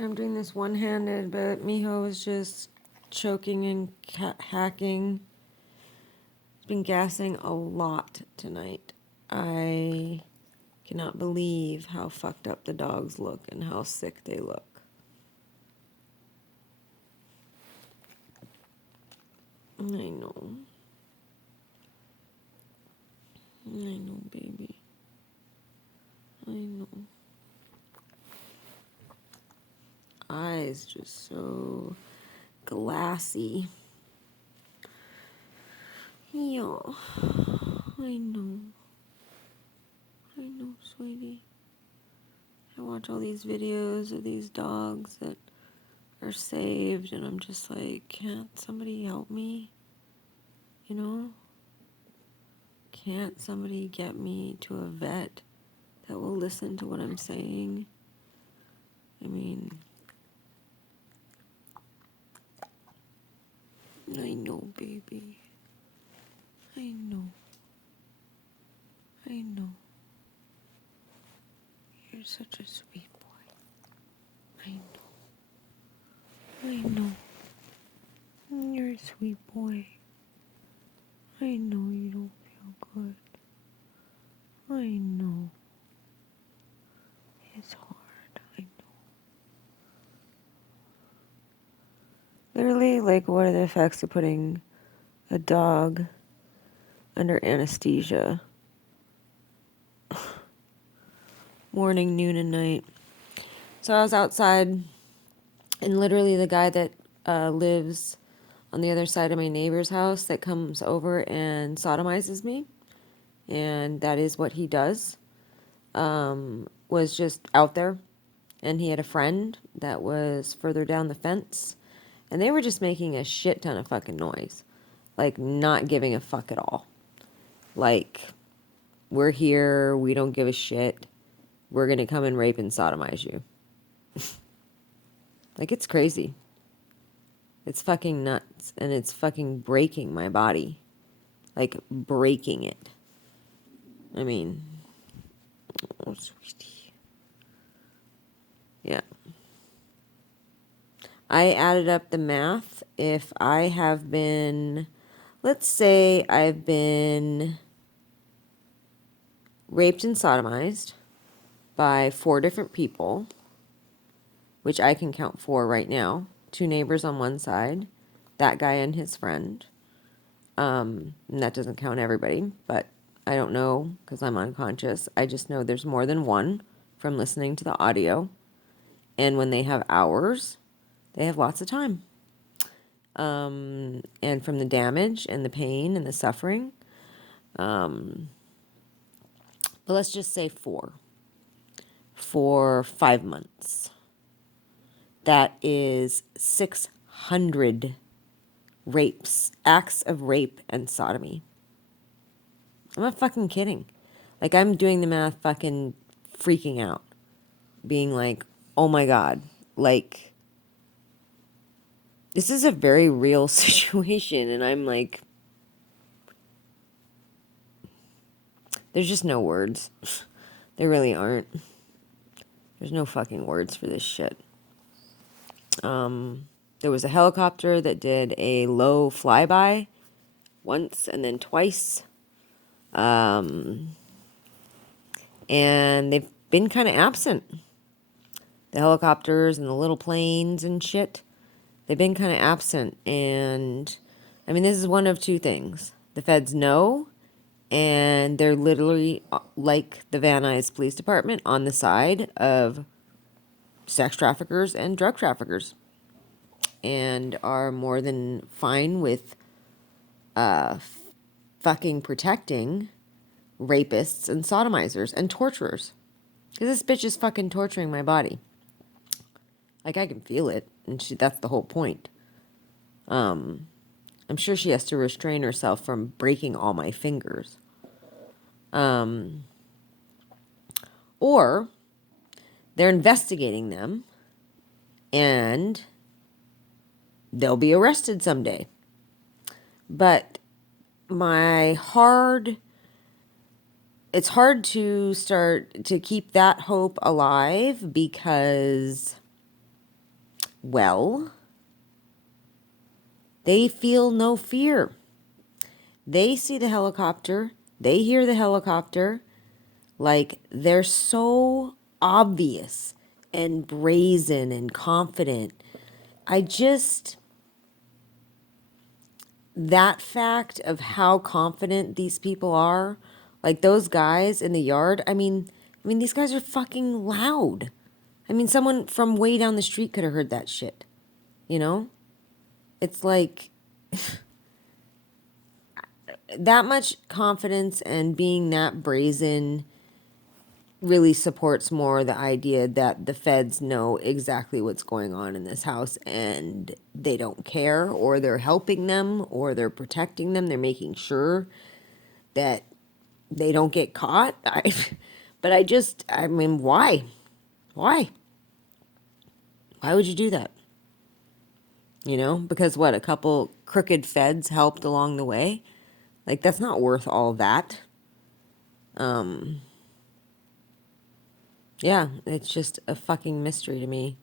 I'm doing this one-handed, but Miho is just choking and hacking. He's been gassing a lot tonight. I cannot believe how fucked up the dogs look and how sick they look. I know. I know, baby. I know. Eyes just so glassy. Yeah. I know. I know, sweetie. I watch all these videos of these dogs that are saved, and I'm just like, can't somebody help me? You know? Can't somebody get me to a vet that will listen to what I'm saying? I mean, I know, baby. I know. I know. You're such a sweet boy. I know. I know. You're a sweet boy. I know you don't feel good. I know. It's hard. I know. Literally, like, what are the effects of putting a dog under anesthesia? Morning, noon, and night. So I was outside, and literally the guy that lives on the other side of my neighbor's house that comes over and sodomizes me, and that is what he does, was just out there. And he had a friend that was further down the fence, and they were just making a shit ton of fucking noise. Like, not giving a fuck at all. Like, we're here, we don't give a shit. We're gonna come and rape and sodomize you. Like, it's crazy. It's fucking nuts, and it's fucking breaking my body. Like, breaking it. I mean, oh, sweetie. Yeah. I added up the math. If I have been, let's say I've been raped and sodomized by 4 different people, which I can count 4 right now. 2 neighbors on one side, that guy and his friend. And that doesn't count everybody, but I don't know because I'm unconscious. I just know there's more than one from listening to the audio. And when they have hours, they have lots of time. And from the damage and the pain and the suffering. But let's just say 4 for 5 months. That is 600 rapes, acts of rape and sodomy. I'm not fucking kidding. Like, I'm doing the math fucking freaking out. Being like, oh my God. Like, this is a very real situation. And I'm like, there's just no words. There really aren't. There's no fucking words for this shit. There was a helicopter that did a low flyby once and then twice. And they've been kind of absent. The helicopters and the little planes and shit, they've been kind of absent. And I mean, this is one of 2 things. The feds know, and they're literally like the Van Nuys Police Department on the side of sex traffickers and drug traffickers, and are more than fine with fucking protecting rapists and sodomizers and torturers. Because this bitch is fucking torturing my body. Like, I can feel it, and that's the whole point. I'm sure she has to restrain herself from breaking all my fingers. Or they're investigating them, and they'll be arrested someday. But it's hard to start to keep that hope alive because Well, they feel no fear. They see the helicopter, they hear the helicopter, like they're so obvious and brazen and confident. I just, that fact of how confident these people are, like those guys in the yard, I mean these guys are fucking loud. I mean someone from way down the street could have heard that shit. You know? It's like that much confidence and being that brazen really supports more the idea that the feds know exactly what's going on in this house and they don't care, or they're helping them, or they're protecting them. They're making sure that they don't get caught. But I mean, why? Why? Why would you do that? You know, because what, a couple crooked feds helped along the way? Like, that's not worth all that. Um, yeah, it's just a fucking mystery to me.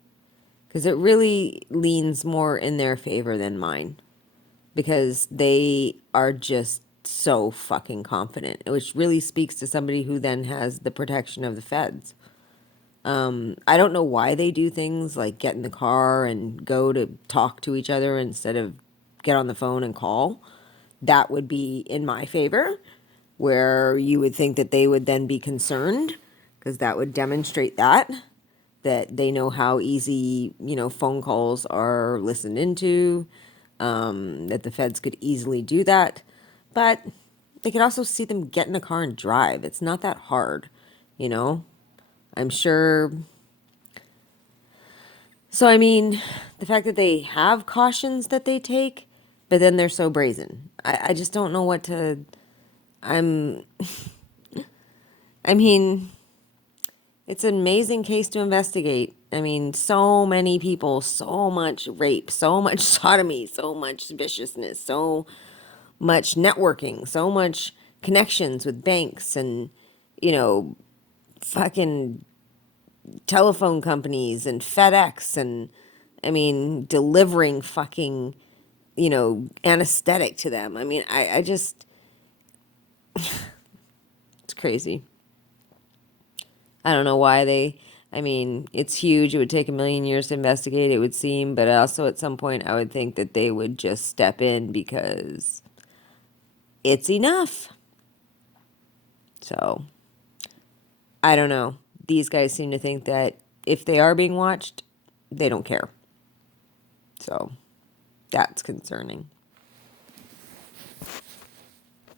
Because it really leans more in their favor than mine. Because they are just so fucking confident, which really speaks to somebody who then has the protection of the feds. I don't know why they do things like get in the car and go to talk to each other instead of get on the phone and call. That would be in my favor, where you would think that they would then be concerned, because that would demonstrate that they know how easy, phone calls are listened into, that the feds could easily do that. But they could also see them get in a car and drive. It's not that hard, you know? I'm sure. So, I mean, the fact that they have cautions that they take, but then they're so brazen. I just don't know what to. I'm. I mean, it's an amazing case to investigate. I mean, so many people, so much rape, so much sodomy, so much viciousness, so much networking, so much connections with banks and, you know, fucking telephone companies and FedEx and, I mean, delivering fucking, anesthetic to them. I mean, I just, it's crazy. I don't know why I mean, it's huge. It would take a million years to investigate, it would seem, but also at some point I would think that they would just step in because it's enough. So, I don't know. These guys seem to think that if they are being watched, they don't care. So, that's concerning.